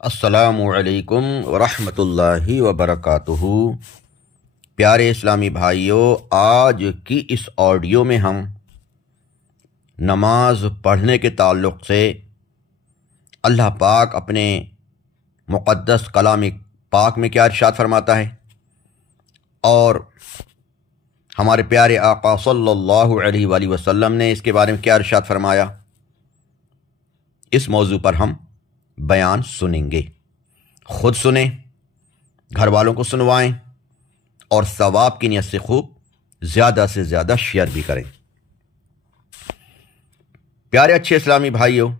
السلام علیکم ورحمۃ اللہ وبرکاتہ۔ پیارے اسلامی بھائیوں، آج کی اس آڈیو میں ہم نماز پڑھنے کے تعلق سے اللہ پاک اپنے مقدس کلام پاک میں کیا ارشاد فرماتا ہے اور ہمارے پیارے آقا صلی اللہ علیہ وآلہ وسلم نے اس کے بارے میں کیا ارشاد فرمایا، اس موضوع پر ہم بیان سنیں گے۔ خود سنیں، گھر والوں کو سنوائیں اور ثواب کی نیت سے خوب زیادہ سے زیادہ شیئر بھی کریں۔ پیارے اچھے اسلامی بھائیوں،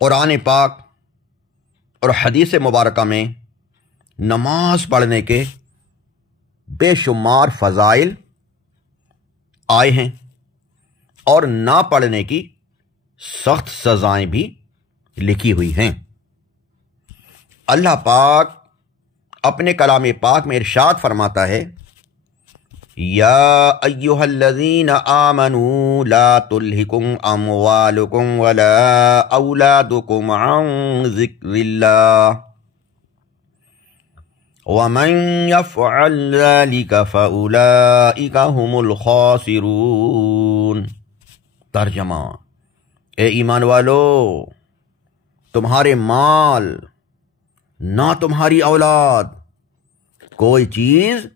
قرآن پاک اور حدیث مبارکہ میں نماز پڑھنے کے بے شمار فضائل آئے ہیں اور نہ پڑھنے کی سخت سزائیں بھی لکھی ہوئی ہیں۔ اللہ پاک اپنے کلام پاک میں ارشاد فرماتا ہے، یا ایھا الذین آمنوا لا تلہکم اموالکم ولا اولادکم عن ذکر اللہ ومن یفعل ذلک فاولئک هم الخاسرون۔ ترجمہ: اے ایمان والو، تمہارے مال نہ تمہاری اولاد کوئی چیز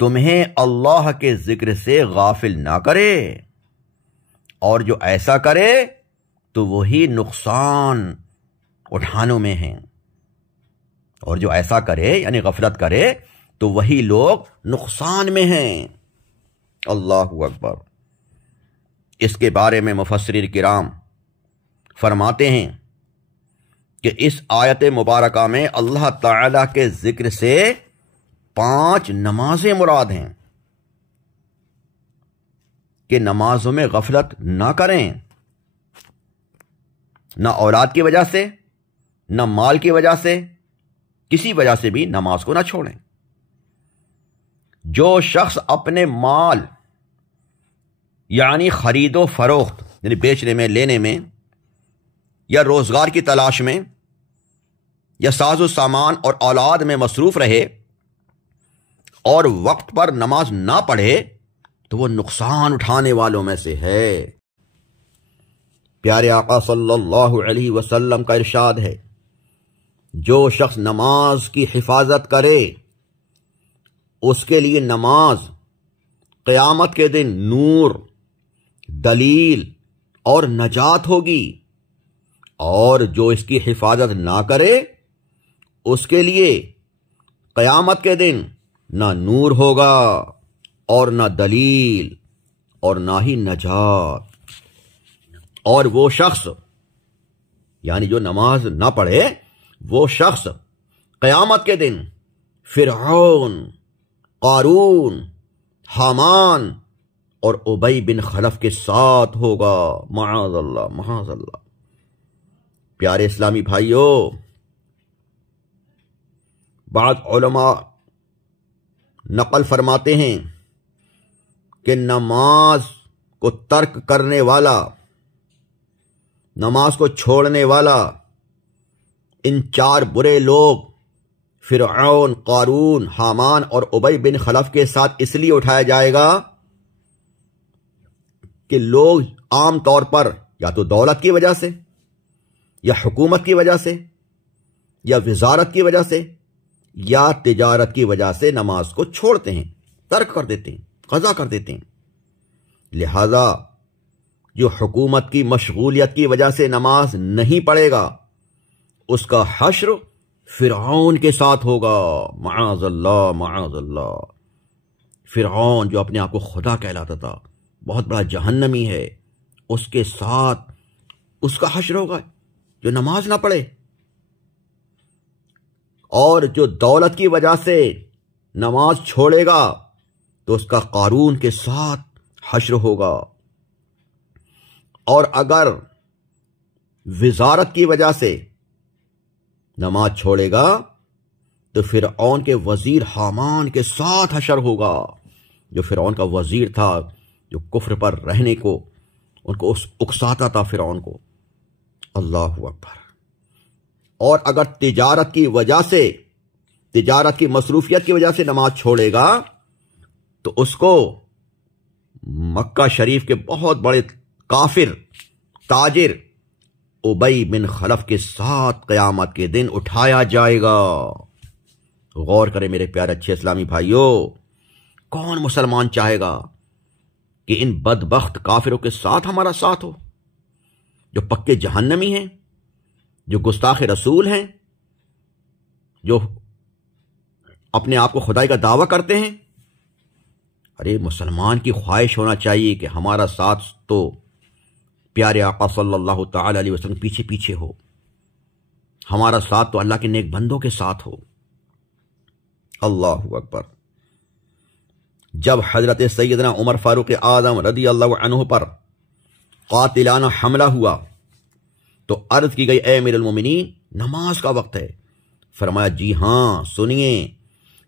تمہیں اللہ کے ذکر سے غافل نہ کرے، اور جو ایسا کرے تو وہی نقصان اٹھانوں میں ہیں، اور جو ایسا کرے یعنی غفلت کرے تو وہی لوگ نقصان میں ہیں۔ اللہ اکبر۔ اس کے بارے میں مفسرین کرام فرماتے ہیں کہ اس آیت مبارکہ میں اللہ تعالیٰ کے ذکر سے 5 نمازیں مراد ہیں کہ نمازوں میں غفلت نہ کریں، نہ اولاد کی وجہ سے، نہ مال کی وجہ سے، کسی وجہ سے بھی نماز کو نہ چھوڑیں۔ جو شخص اپنے مال یعنی خرید و فروخت یعنی بیچنے میں، لینے میں، یا روزگار کی تلاش میں، یا ساز و سامان اور اولاد میں مصروف رہے اور وقت پر نماز نہ پڑھے تو وہ نقصان اٹھانے والوں میں سے ہے۔ پیارے آقا صلی اللہ علیہ وسلم کا ارشاد ہے، جو شخص نماز کی حفاظت کرے اس کے لیے نماز قیامت کے دن نور، دلیل اور نجات ہوگی، اور جو اس کی حفاظت نہ کرے اس کے لیے قیامت کے دن نہ نور ہوگا اور نہ دلیل اور نہ ہی نجات۔ اور وہ شخص یعنی جو نماز نہ پڑھے، وہ شخص قیامت کے دن فرعون، قارون، حامان اور ابی بن خلف کے ساتھ ہوگا، معاذ اللہ معاذ اللہ۔ پیارے اسلامی بھائیوں، بعض علماء نقل فرماتے ہیں کہ نماز کو ترک کرنے والا، نماز کو چھوڑنے والا، ان 4 برے لوگ فرعون، قارون، حامان اور ابی بن خلف کے ساتھ اس لیے اٹھایا جائے گا کہ لوگ عام طور پر یا تو دولت کی وجہ سے، یا حکومت کی وجہ سے، یا وزارت کی وجہ سے، یا تجارت کی وجہ سے نماز کو چھوڑتے ہیں، ترک کر دیتے ہیں، قضا کر دیتے ہیں۔ لہذا جو حکومت کی مشغولیت کی وجہ سے نماز نہیں پڑھے گا، اس کا حشر فرعون کے ساتھ ہوگا، معاذ اللہ معاذ اللہ۔ فرعون جو اپنے آپ کو خدا کہلاتا تھا، بہت بڑا جہنمی ہے، اس کے ساتھ اس کا حشر ہوگا جو نماز نہ پڑھے۔ اور جو دولت کی وجہ سے نماز چھوڑے گا تو اس کا قارون کے ساتھ حشر ہوگا۔ اور اگر وزارت کی وجہ سے نماز چھوڑے گا تو فرعون کے وزیر حامان کے ساتھ حشر ہوگا، جو فرعون کا وزیر تھا، جو کفر پر رہنے کو ان کو اکساتا تھا فرعون کو۔ اللہ اکبر۔ اور اگر تجارت کی وجہ سے، تجارت کی مصروفیت کی وجہ سے نماز چھوڑے گا تو اس کو مکہ شریف کے بہت بڑے کافر تاجر ابی بن خلف کے ساتھ قیامت کے دن اٹھایا جائے گا۔ غور کریں میرے پیارے اچھے اسلامی بھائیوں، کون مسلمان چاہے گا کہ ان بدبخت کافروں کے ساتھ ہمارا ساتھ ہو، جو پکے جہنمی ہیں، جو گستاخ رسول ہیں، جو اپنے آپ کو خدائی کا دعویٰ کرتے ہیں؟ ارے مسلمان کی خواہش ہونا چاہیے کہ ہمارا ساتھ تو پیارے آقا صلی اللہ تعالی علیہ وسلم پیچھے پیچھے ہو، ہمارا ساتھ تو اللہ کے نیک بندوں کے ساتھ ہو۔ اللہ اکبر۔ جب حضرت سیدنا عمر فاروق اعظم رضی اللہ عنہ پر قاتلانہ حملہ ہوا تو عرض کی گئی، اے امیر المومنین نماز کا وقت ہے۔ فرمایا جی ہاں سنیے،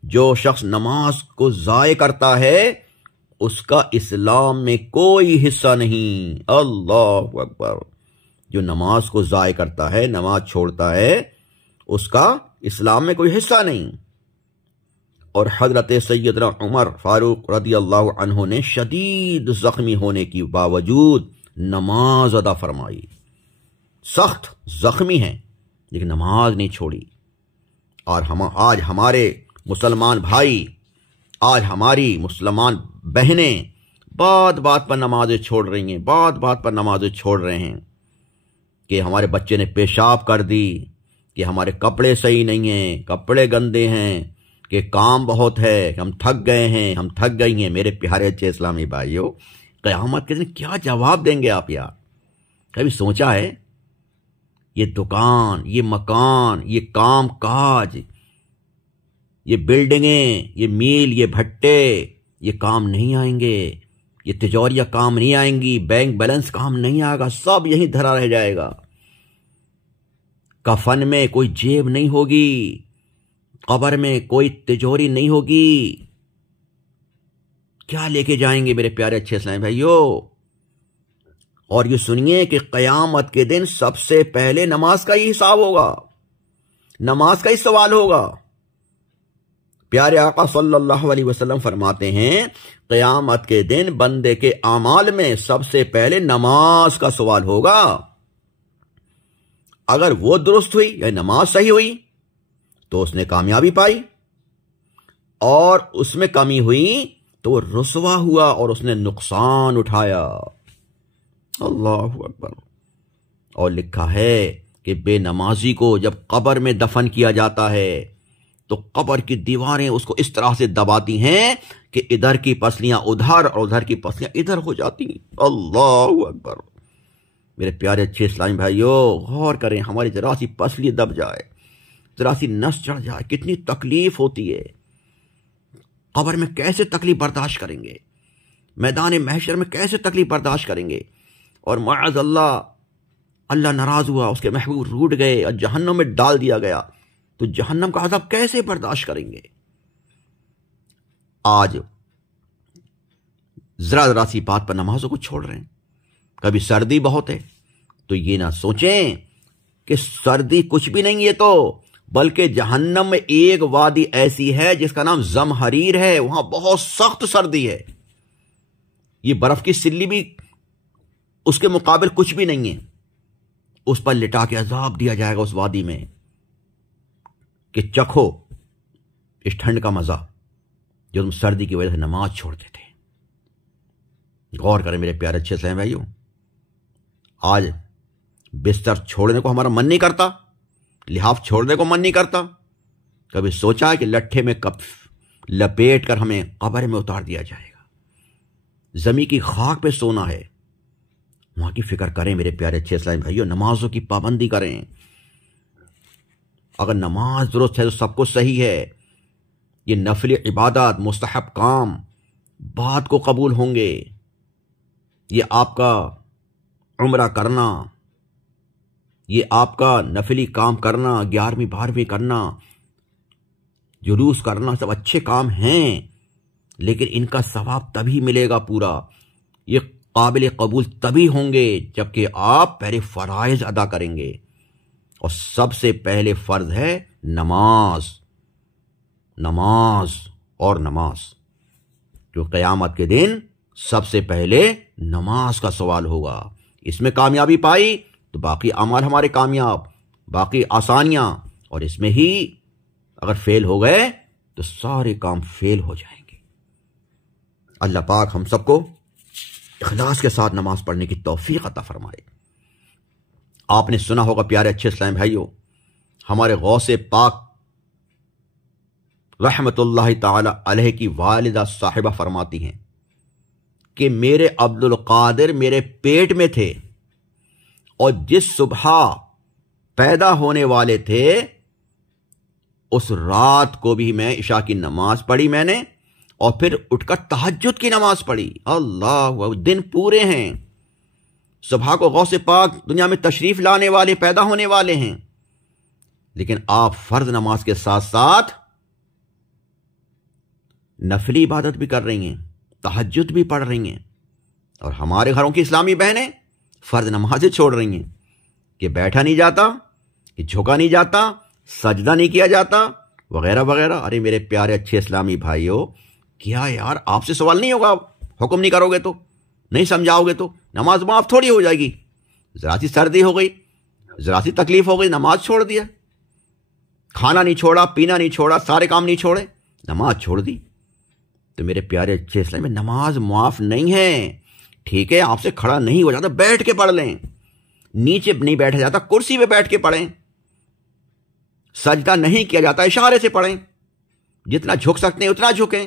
جو شخص نماز کو ضائع کرتا ہے اس کا اسلام میں کوئی حصہ نہیں۔ اللہ اکبر۔ جو نماز کو ضائع کرتا ہے، نماز چھوڑتا ہے، اس کا اسلام میں کوئی حصہ نہیں۔ اور حضرت سیدنا عمر فاروق رضی اللہ عنہ نے شدید زخمی ہونے کی باوجود نماز ادا فرمائی، سخت زخمی ہیں لیکن نماز نہیں چھوڑی۔ اور آج ہمارے مسلمان بھائی، آج ہماری مسلمان بہنیں بات بات پر نمازیں چھوڑ رہی ہیں، بات بات پر نمازیں چھوڑ رہے ہیں کہ ہمارے بچے نے پیشاب کر دی، کہ ہمارے کپڑے صحیح نہیں ہیں، کپڑے گندے ہیں، کہ کام بہت ہے، ہم تھک گئے ہیں، ہم تھک گئی ہیں۔ میرے پیارے اچھے اسلامی بھائیوں، قیامت کے دن کیا جواب دیں گے آپ یار؟ کبھی سوچا ہے؟ یہ دکان، یہ مکان، یہ کام کاج، یہ بلڈنگیں، یہ میل، یہ بھٹے، یہ کام نہیں آئیں گے، یہ تجوریہ کام نہیں آئیں گی، بینک بیلنس کام نہیں آئے گا، سب یہیں دھرا رہ جائے گا۔ کفن میں کوئی جیب نہیں ہوگی، قبر میں کوئی تجوری نہیں ہوگی، کیا لے کے جائیں گے میرے پیارے اچھے اسلامی بھائیوں؟ اور یہ سنیے کہ قیامت کے دن سب سے پہلے نماز کا ہی حساب ہوگا، نماز کا ہی سوال ہوگا۔ پیارے آقا صلی اللہ علیہ وسلم فرماتے ہیں قیامت کے دن بندے کے اعمال میں سب سے پہلے نماز کا سوال ہوگا۔ اگر وہ درست ہوئی یا نماز صحیح ہوئی تو اس نے کامیابی پائی، اور اس میں کمی ہوئی تو وہ رسوا ہوا اور اس نے نقصان اٹھایا۔ اللہ اکبر۔ اور لکھا ہے کہ بے نمازی کو جب قبر میں دفن کیا جاتا ہے تو قبر کی دیواریں اس کو اس طرح سے دباتی ہیں کہ ادھر کی پسلیاں ادھر اور ادھر کی پسلیاں ادھر ہو جاتی ہیں۔ اللہ اکبر۔ میرے پیارے اچھے اسلامی بھائیوں، غور کریں، ہماری ذرا سی پسلی دب جائے، ذرا سی نس چڑھ جائے، کتنی تکلیف ہوتی ہے۔ قبر میں کیسے تکلیف برداشت کریں گے، میدان محشر میں کیسے تکلیف برداشت کریں گے، اور معاذ اللہ، اللہ ناراض ہوا، اس کے محبوب روٹ گئے اور جہنم میں ڈال دیا گیا، تو جہنم کا عذاب کیسے برداشت کریں گے؟ آج ذرا سی بات پر نمازوں کو چھوڑ رہے ہیں۔ کبھی سردی بہت ہے تو یہ نہ سوچیں کہ سردی کچھ بھی نہیں ہے، تو بلکہ جہنم میں ایک وادی ایسی ہے جس کا نام زمہریر ہے، وہاں بہت سخت سردی ہے، یہ برف کی سلی بھی اس کے مقابل کچھ بھی نہیں ہے۔ اس پر لٹا کے عذاب دیا جائے گا اس وادی میں کہ چکھو اس ٹھنڈ کا مزہ جو تم سردی کی وجہ سے نماز چھوڑتے تھے۔ غور کریں میرے پیارے اچھے اسلامی بھائیوں، آج بستر چھوڑنے کو ہمارا من نہیں کرتا، لحاف چھوڑنے کو من نہیں کرتا۔ کبھی سوچا ہے کہ لٹھے میں کب لپیٹ کر ہمیں قبر میں اتار دیا جائے گا، زمین کی خاک پہ سونا ہے، وہاں کی فکر کریں میرے پیارے اچھے اسلامی بھائیوں، نمازوں کی پابندی کریں۔ اگر نماز درست ہے تو سب کچھ صحیح ہے، یہ نفلی عبادات، مستحب کام بعد کو قبول ہوں گے۔ یہ آپ کا عمرہ کرنا، یہ آپ کا نفلی کام کرنا، 11ویں 12ویں کرنا، جلوس کرنا، سب اچھے کام ہیں، لیکن ان کا ثواب تبھی ملے گا پورا، یہ قابل قبول تبھی ہوں گے جبکہ آپ پہلے فرائض ادا کریں گے، اور سب سے پہلے فرض ہے نماز، نماز اور نماز، جو قیامت کے دن سب سے پہلے نماز کا سوال ہوگا۔ اس میں کامیابی پائی تو باقی اعمال ہمارے کامیاب، باقی آسانیاں، اور اس میں ہی اگر فیل ہو گئے تو سارے کام فیل ہو جائیں گے۔ اللہ پاک ہم سب کو اخلاص کے ساتھ نماز پڑھنے کی توفیق عطا فرمائے۔ آپ نے سنا ہوگا پیارے اچھے اسلام بھائیوں، ہمارے غوث پاک رحمت اللہ تعالی علیہ کی والدہ صاحبہ فرماتی ہیں کہ میرے عبد القادر میرے پیٹ میں تھے، اور جس صبح پیدا ہونے والے تھے اس رات کو بھی میں عشاء کی نماز پڑھی میں نے، اور پھر اٹھ کر تہجد کی نماز پڑھی۔ اللہ، دن پورے ہیں، صبح کو غوث پاک دنیا میں تشریف لانے والے، پیدا ہونے والے ہیں، لیکن آپ فرض نماز کے ساتھ ساتھ نفلی عبادت بھی کر رہی ہیں، تہجد بھی پڑھ رہی ہیں، اور ہمارے گھروں کی اسلامی بہنیں فرض نمازیں چھوڑ رہی ہیں کہ بیٹھا نہیں جاتا، کہ جھکا نہیں جاتا، سجدہ نہیں کیا جاتا، وغیرہ وغیرہ۔ ارے میرے پیارے اچھے اسلامی بھائیوں، کیا یار آپ سے سوال نہیں ہوگا؟ حکم نہیں کرو گے تو، نہیں سمجھاؤ گے تو نماز معاف تھوڑی ہو جائے گی؟ ذرا سی سردی ہو گئی، ذرا سی تکلیف ہو گئی، نماز چھوڑ دیا، کھانا نہیں چھوڑا، پینا نہیں چھوڑا، سارے کام نہیں چھوڑے، نماز چھوڑ دی۔ تو میرے پیارے اچھے اسلام میں نماز معاف نہیں ہے۔ ٹھیک ہے، آپ سے کھڑا نہیں ہو جاتا، بیٹھ کے پڑھ لیں، نیچے نہیں بیٹھا جاتا، کرسی پہ بیٹھ کے پڑھیں، سجدہ نہیں کیا جاتا، اشارے سے پڑھیں، جتنا جھک سکتے ہیں اتنا جھکیں،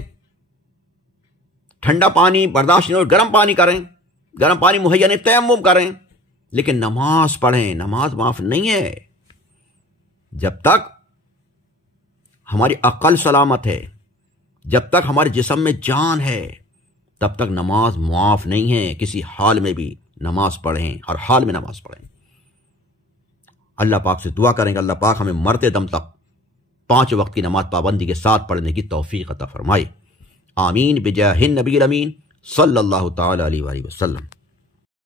ٹھنڈا پانی برداشت نہیں ہو گرم پانی کریں، گرم پانی مہیا نہیں تیمم کریں، لیکن نماز پڑھیں۔ نماز معاف نہیں ہے۔ جب تک ہماری عقل سلامت ہے، جب تک ہمارے جسم میں جان ہے، تب تک نماز معاف نہیں ہے۔ کسی حال میں بھی نماز پڑھیں، ہر حال میں نماز پڑھیں۔ اللہ پاک سے دعا کریں کہ اللہ پاک ہمیں مرتے دم تک 5 وقت کی نماز پابندی کے ساتھ پڑھنے کی توفیق عطا فرمائے۔ آمین بجاہ النبی الامین صلی اللہ تعالی علیہ وآلہ وسلم۔